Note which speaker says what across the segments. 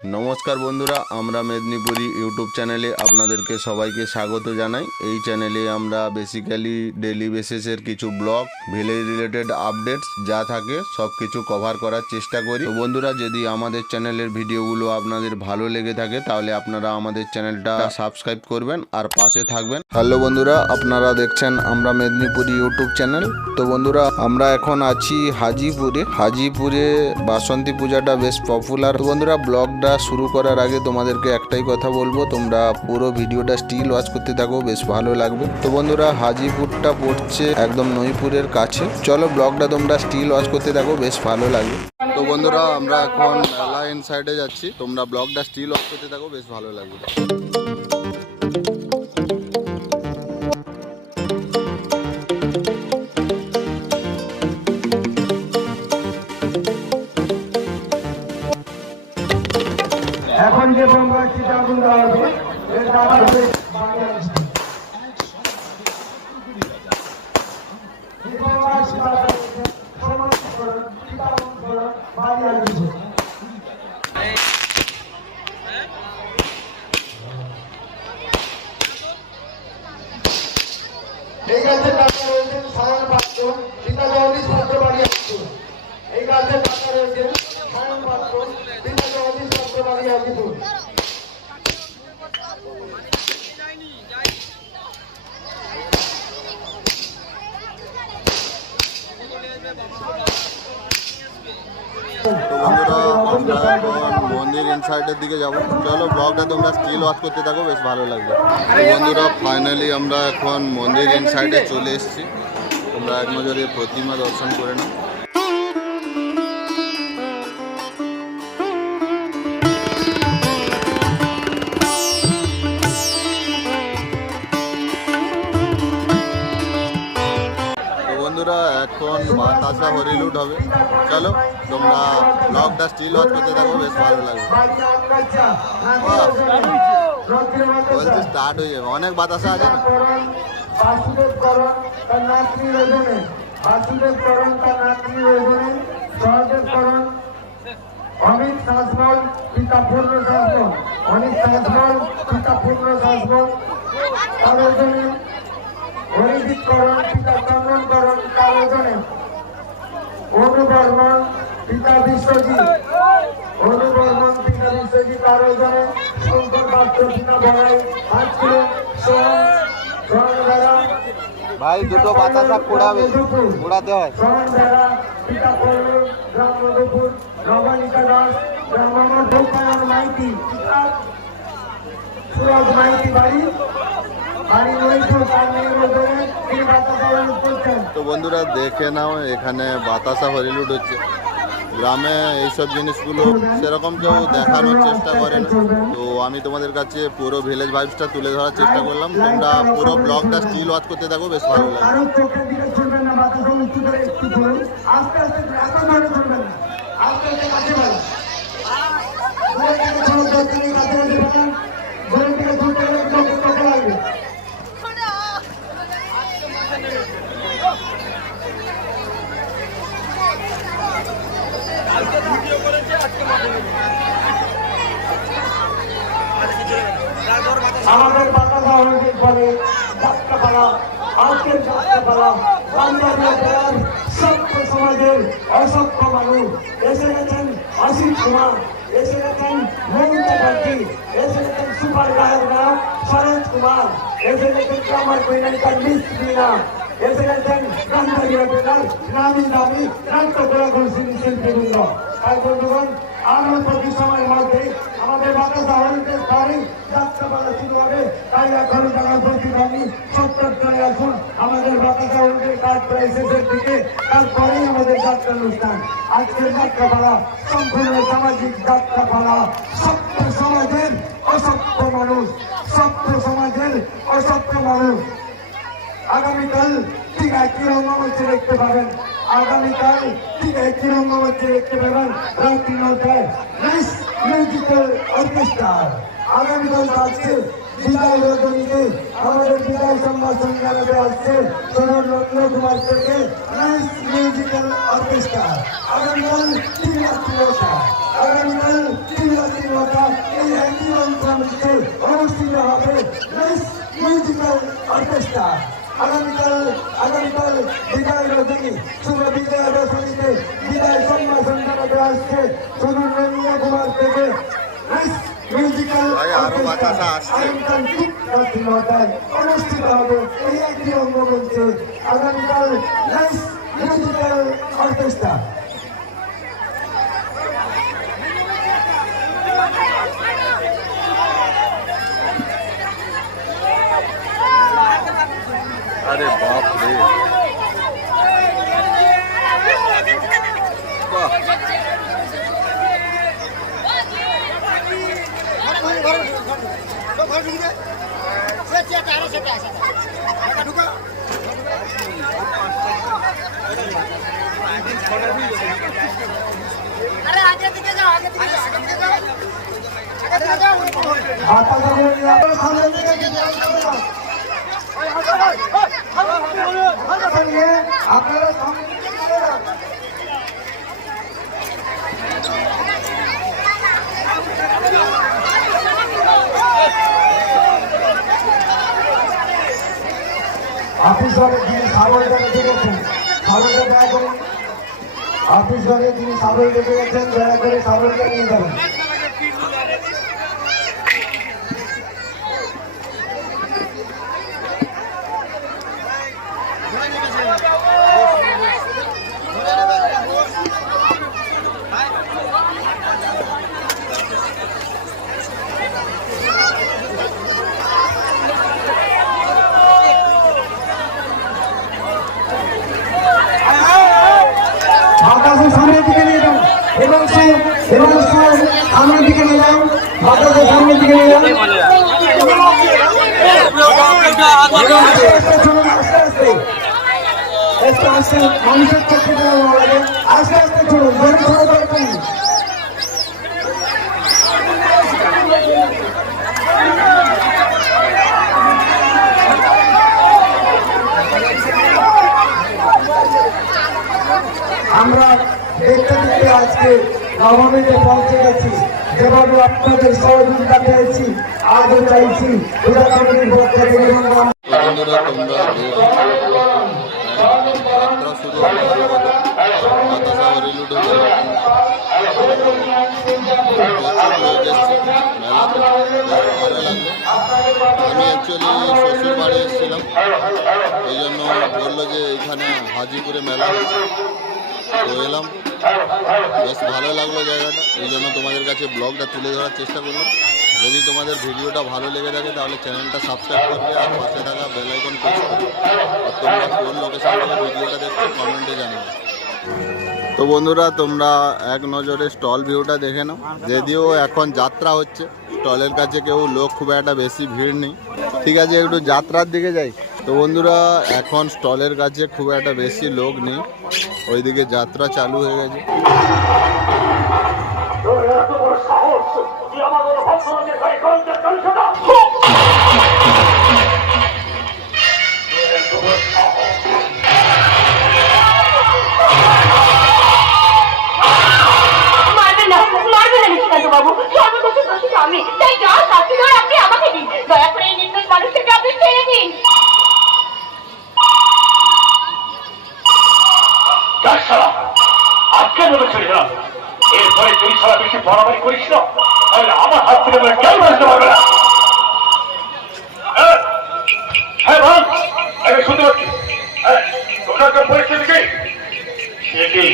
Speaker 1: নমস্কার বন্ধুরা, আমরা মেদিনীপুরি ইউটিউব চ্যানেলে আপনাদেরকে সবাইকে স্বাগত জানাই। এই চ্যানেলে আমরা বেসিক্যালি ডেলি বেসিসের কিছু ব্লগ ভিলেজ রিলেটেড আপডেটস যা থাকে সব কিছু কভার করার চেষ্টা করি। বন্ধুরা, যদি আমাদের চ্যানেলের ভিডিওগুলো আপনাদের ভালো লেগে থাকে, তাহলে আপনারা আমাদের চ্যানেলটা সাবস্ক্রাইব করবেন আর পাশে থাকবেন। হ্যালো বন্ধুরা, আপনারা দেখছেন আমরা মেদিনীপুরি ইউটিউব চ্যানেল। তো বন্ধুরা, আমরা এখন আছি হাজিপুরে। হাজিপুরে বাসন্তী পূজাটা বেশ পপুলার বন্ধুরা ব্লগটা শুরু করার আগে তোমাদেরকে একটাই কথা বলব, তোমরা পুরো ভিডিওটা স্টিল ওয়াচ করতে থাকো, বেশ ভালো লাগবে। তো বন্ধুরা, হাজিপুরটা পড়ছে একদম নইপুরের কাছে। চলো ব্লগটা তোমরা স্টিল ওয়াচ করতে থাকো, বেশ ভালো লাগবে। তো বন্ধুরা, আমরা এখন মেলা সাইডে যাচ্ছি। তোমরা ব্লগটা স্টিল ওয়াচ করতে থাকো, বেশ ভালো লাগবে।
Speaker 2: আগুন দেওয়া হবে এর দাম হবে বাংলাদেশ। এই গাছের টাকা রয়েছে, সায়ন পাত্র। পিতা জগদীশ পাত্র বাড়ি আসছে। এই গাছের টাকা রয়েছে, সায়ন পাত্র। পিতা জগদীশ পাত্র বাড়ি আজিপুর
Speaker 1: তো এখন মন্দির ইনসাইডের দিকে যাব। চলো ব্লগটা তোমরা স্টিল ওয়াচ করতে থাকো, বেশ ভালো লাগবে। বন্ধুরা ফাইনালি আমরা এখন মন্দির ইনসাইডে চলে এসেছি। তোমরা এক নজরে প্রতিমা দর্শন করে নাও। বন্ধুরা এখন বাতাসা হরিলুট হবে চলো তোমরা ব্লগটা স্টিল ওয়াচ করতে থাকো বেশ ভালো লাগবে
Speaker 2: বাড়ি আম গাছা রথের মতো
Speaker 1: বলছি স্টার্ট হয়ে যাবে অনেক বাতাসা আছে না
Speaker 2: করণ বাসুদেব করণ তার নাতনি রজনে বাসুদেব করণ তার নাতনি রজনে সহদেব করণ অমিত শাসমল পিতা পূর্ণ শাসমল অমিত শাসমল পিতা পূর্ণ শাসমল তার রজনে হরিজিৎ করণ পিতা চন্দন করণ রজনে অনুবর্মন পিতা বিশ্বজিৎ। অনুবর্মন পিতা বিশ্বজিৎ তার রজনে শঙ্কর পাত্র পিতা বড়াই
Speaker 1: ভাই দুটো বাতাসা কুড়াবে কুড়াতে হয়।
Speaker 2: দাস মাইতি সুরজ মাইতি বাড়ি।
Speaker 1: তো বন্ধুরা দেখে নাও এখানে বাতাসা হরিলুট হচ্ছে গ্রামে এইসব জিনিসগুলো সেরকম কেউ দেখানোর চেষ্টা করে না। তো আমি তোমাদের কাছে পুরো ভিলেজ ভাইবসটা তুলে ধরার চেষ্টা করলাম। তোমরা পুরো ব্লগটা স্টিল ওয়াচ করতে থাকো বেশ ভালো লাগবে
Speaker 2: কারও চোখের দিকে চলবেন না বাতাসা উঁচু করে একটু করুন আস্তে আস্তে এত ধরে চলবেন না আস্তে আস্তে কাছে বাড়ি দূরে থেকে ছোট দোকানে কাছে কাছে বাড়ান দূরে থেকে ছোট করে চোখে চোখে লাগবে আমাদের বাতাসা হয়েছে ফলে যাত্রাপালা আজকের যাত্রাপালা বাংলাদেশ জেলার সভ্য সমাজের অসভ্য মানুষ। এসে গেছেন অসিত কুমার, এসে গেছেন মমতা ব্যানার্জি, এসে গেছেন সুপার গায়ক নায়ক শরৎ কুমার। এসে গেছেন গ্রামার কৈনালিকার মিস্ত্রিরা এসে গেছেন গান্ধারীয় বেলার নামি দামি নাট্যকলাকুল শিল্পীবৃন্দ। তাই বন্ধুগণ অল্প কিছু সময়ের মধ্যে আমাদের বাতাসা হরিতে পারি যাত্রাপালা শুরু হবে। তাই এখন তারা উপস্থিত হয়নি সত্তর চলে আসুন। আমাদের বাতাসা হরিতে কাজ প্রায় শেষের দিকে। তারপরেই আমাদের যাত্রা অনুষ্ঠান। আজকের যাত্রাপালা সম্পূর্ণ সামাজিক যাত্রাপালা। সত্য সমাজের অসত্য মানুষ। সত্য সমাজের অসত্য মানুষ। আগামীকাল ঠিক একই রঙ্গমঞ্চে দেখতে পাবেন। আগামীকাল ঠিক একটি রঙ্গমঞ্চে দেখতে পাবেন রাত্রি নটায় মিস মিউজিক্যাল অর্কেস্ট্রা। আগামীকাল থাকছে বিদায় রজনীতে। আমাদের বিদায় সম্মান সংগ্রামে আসছে সোনার রত্ন কুমার থেকে নাইস মিউজিক্যাল অর্কেস্ট্রা। আগামীকাল তিন রাত্রি নটা আগামীকাল তিন রাত্রি নটা এই একই অনুষ্ঠানটিতে অনুষ্ঠিত হবে নাইস মিউজিক্যাল অর্কেস্ট্রা। আগামীকাল আগামীকাল বিদায় রজনী শুভ বিদায় রজনীতে বিদায় সম্ভাষণ জানাতে আসছে সুদূর নরেন্দ্র কুমার থেকে। মিউজিক্যাল অনুষ্ঠিত হবে এই একটি অঙ্গমঞ্চে আগামীকাল মিউজিক্যাল অর্কেস্ট্রা
Speaker 3: અરે બાપ રે અરે આજે તીકે જાઓ આગે તીકે જાઓ આગે
Speaker 2: તીકે જાઓ आता আপনারা আপিস ঘরে যিনি সাবল রেখে গেছেন সাবলটা দয়া করে আপিস ঘরে যিনি সাবল রেখে গেছেন, দয়া করে সাবলটা নিয়ে যাবেন। সামনের দিকে এবং আস্তে আস্তে আমরা দেখতে দেখতে আজকে নবমীতে পৌঁছে গেছি। যেভাবে আপনাদের সহযোগিতা পেয়েছি, আজও চাইছি
Speaker 1: আমি অ্যাকচুয়ালি শ্বশুর বাড়ি এসেছিলাম। এই জন্য বলল যে এখানে হাজিপুরে মেলা হচ্ছে। এলাম। বেশ ভালো লাগল জায়গাটা। এই জন্য তোমাদের কাছে ব্লগটা তুলে ধরার চেষ্টা করলাম। যদি তোমাদের ভিডিওটা ভালো লেগে থাকে, তাহলে চ্যানেলটা সাবস্ক্রাইব করবে আর পাশে থাকা বেল আইকন প্রেস করবে। আর তোমরা কোন লোকেশন থেকে ভিডিওটা দেখছ কমেন্টে জানাবে তো বন্ধুরা, তোমরা এক নজরে স্টল ভিউটা দেখে নাও। যদিও এখন যাত্রা হচ্ছে স্টলের কাছে কেউ লোক খুব একটা বেশি ভিড় নেই। ঠিক আছে, একটু যাত্রার দিকে যাই। তো বন্ধুরা, এখন স্টলের কাছে খুব একটা বেশি লোক নেই। ওইদিকে যাত্রা চালু হয়ে গেছে।
Speaker 2: সাহস
Speaker 4: করিস না তাহলে আমার হাত থেকে তোরা কেউ বাঁচতে পারবে না? হ্যাঁ? হ্যাঁ ভাই আমি শুনতে পাচ্ছি। হ্যাঁ ওখানকার পরিস্থিতি কি? সেটি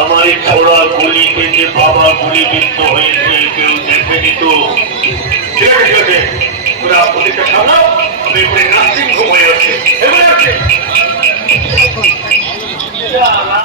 Speaker 4: আমার ছোড়া গুলি পেটে বাবা গুলিবিদ্ধ হয়েছে কেউ দেখেনি তো? ঠিক আছে তোরা প্রতিটা সামলাও আমি নার্সিং হোম হয়ে আছে এবারে আছে